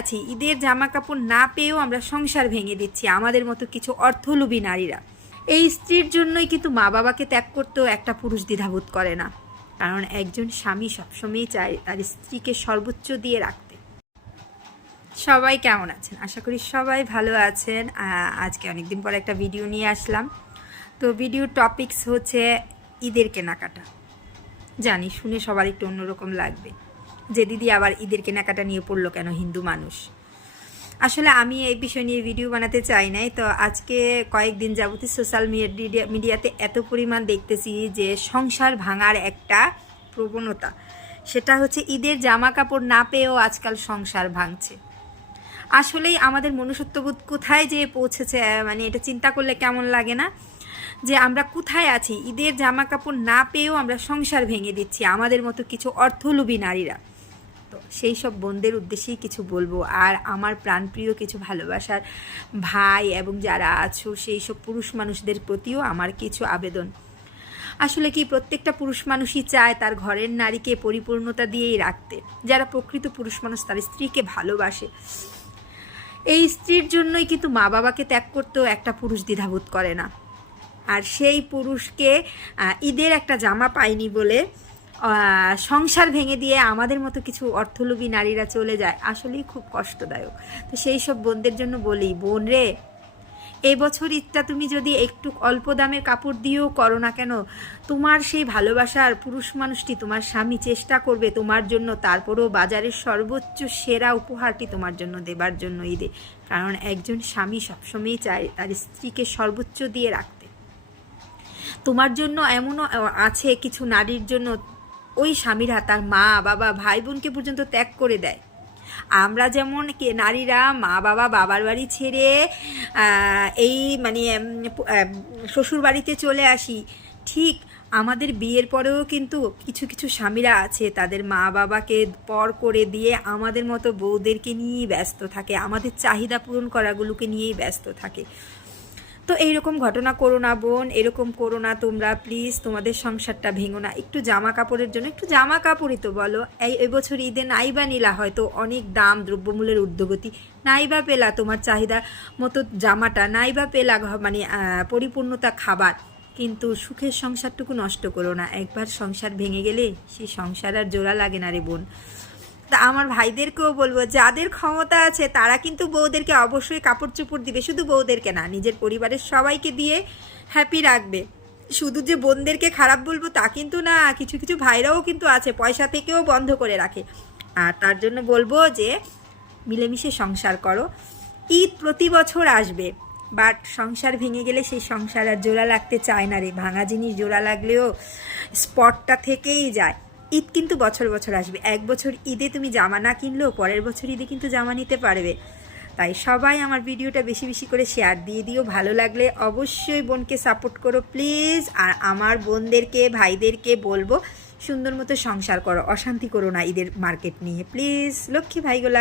আছি। ঈদের জামা কাপড় না পেয়েও আমরা সংসার ভেঙে দিচ্ছি আমাদের মতো কিছু অর্থলোভী নারীরা। এই স্ত্রীর জন্যই কিন্তু মা বাবাকে ত্যাগ করতেও একটা পুরুষ দ্বিধাবোধ করে না। কারণ একজন স্বামী সবসময়ই চায় তার স্ত্রীকে সর্বোচ্চ দিয়ে রাখতে। সবাই কেমন আছেন? আশা করি সবাই ভালো আছেন। আজকে অনেকদিন পর একটা ভিডিও নিয়ে আসলাম। তো ভিডিও টপিকস হচ্ছে ঈদের কেনাকাটা। জানি, শুনে সবার একটু অন্যরকম লাগবে। যে দিদি আবার ঈদের কেনাকাটা নিয়ে পড়ল কেন, হিন্দু মানুষ? আসলে আমি এই বিষয় নিয়ে ভিডিও বানাতে চাই নাই, তো আজকে কয়েকদিন যাবতীয় সোশ্যাল মিডিয়া মিডিয়াতে এত পরিমাণ দেখতেছি যে সংসার ভাঙার একটা প্রবণতা। সেটা হচ্ছে ঈদের জামা কাপড় না পেয়েও আজকাল সংসার ভাঙছে। আসলেই আমাদের মনুষ্যত্ববোধ কোথায় যে পৌঁছেছে মানে এটা চিন্তা করলে কেমন লাগে না? যে আমরা কোথায় আছি? ঈদের জামা কাপড় না পেয়েও আমরা সংসার ভেঙে দিচ্ছি, আমাদের মতো কিছু অর্থলোভী নারীরা। সেই সব বোনদের উদ্দেশ্যেই কিছু বলব। আর আমার প্রাণপ্রিয় কিছু ভালোবাসার ভাই এবং যারা আছো, সেই সব পুরুষ মানুষদের প্রতিও আমার কিছু আবেদন। আসলে কি প্রত্যেকটা পুরুষ মানুষই চায় তার ঘরের নারীকে পরিপূর্ণতা দিয়েই রাখতে। যারা প্রকৃত পুরুষ মানুষ তার স্ত্রীকে ভালোবাসে। এই স্ত্রীর জন্যই কিন্তু মা বাবাকে ত্যাগ করতেও একটা পুরুষ দ্বিধাবোধ করে না। আর সেই পুরুষকে ঈদের একটা জামা পায়নি বলে সংসার ভেঙে দিয়ে আমাদের মতো কিছু অর্থলোভী নারীরা চলে যায়, আসলেই খুব কষ্টদায়ক। তো সেই সব বোনদের জন্য বলি, বোন রে এই বছর ঈদটা তুমি যদি একটু অল্প দামের কাপড় দিয়েও করো না কেন? তোমার সেই ভালোবাসার পুরুষ মানুষটি তোমার স্বামী চেষ্টা করবে তোমার জন্য, তারপরেও বাজারের সর্বোচ্চ সেরা উপহারটি তোমার জন্য দেবার জন্য ঈদে। কারণ একজন স্বামী সবসময়ই চায় তার স্ত্রীকে সর্বোচ্চ দিয়ে রাখতে। তোমার জন্য এমনও আছে কিছু নারীর জন্য ওই স্বামীরা তার মা, বাবা, ভাই বোনকে পর্যন্ত ত্যাগ করে দেয়। আমরা যেমন কে, নারীরা মা বাবা বাবার বাড়ি ছেড়ে এই মানে শ্বশুর বাড়িতে চলে আসি, ঠিক আমাদের বিয়ের পরেও কিন্তু কিছু কিছু স্বামীরা আছে, তাদের মা বাবাকে পর করে দিয়ে আমাদের মতো বউদেরকে নিয়েই ব্যস্ত থাকে, আমাদের চাহিদা পূরণ করাগুলোকে নিয়েই ব্যস্ত থাকে। তো এইরকম ঘটনা করো না বোন, এরকম করো না তোমরা প্লিজ তোমাদের সংসারটা ভেঙো না। একটু জামা কাপড়ের জন্য, একটু জামা কাপড়ই তো বলো। এই এবছর ঈদে নাইবা নিলা হয়তো অনেক দাম, দ্রব্যমূল্যের ঊর্ধ্বগতি। নাইবা পেলা তোমার চাহিদা মতো জামাটা, নাইবা পেলা মানে পরিপূর্ণতা খাবার। কিন্তু সুখের সংসারটুকু নষ্ট করো না। একবার সংসার ভেঙে গেলে সেই সংসার আর জোড়া লাগে না রে বোন। তা আমার ভাইদেরকেও বলব, যাদের ক্ষমতা আছে তারা কিন্তু বউদেরকে অবশ্যই কাপড় চোপড় দিবে। শুধু বউদেরকে না, নিজের পরিবারের সবাইকে দিয়ে হ্যাপি রাখবে। শুধু যে বোনদেরকে খারাপ বলব তা কিন্তু না, কিছু কিছু ভাইরাও কিন্তু আছে, পয়সা থেকেও বন্ধ করে রাখে। আর তার জন্য বলব যে, মিলেমিশে সংসার করো। ঈদ প্রতি বছর আসবে বাট সংসার ভেঙে গেলে সেই সংসার আর জোড়া লাগতে চায় না রে। ভাঙা জিনিস জোড়া লাগলেও স্পটটা থেকেই যায়। ঈদ কিন্তু বছর বছর আসবে। এক বছর ঈদে তুমি জামা না কিনলেও পরের বছর ঈদে কিন্তু জামা নিতে পারবে। তাই সবাই আমার ভিডিওটা বেশি বেশি করে শেয়ার দিয়ে দিও। ভালো লাগলে অবশ্যই বোনকে সাপোর্ট করো প্লিজ আর আমার বোনদেরকে, ভাইদেরকে বলব, সুন্দর মতো সংসার করো, অশান্তি করো না ঈদের মার্কেট নিয়ে। প্লিজ লক্ষ্মী ভাইগুলা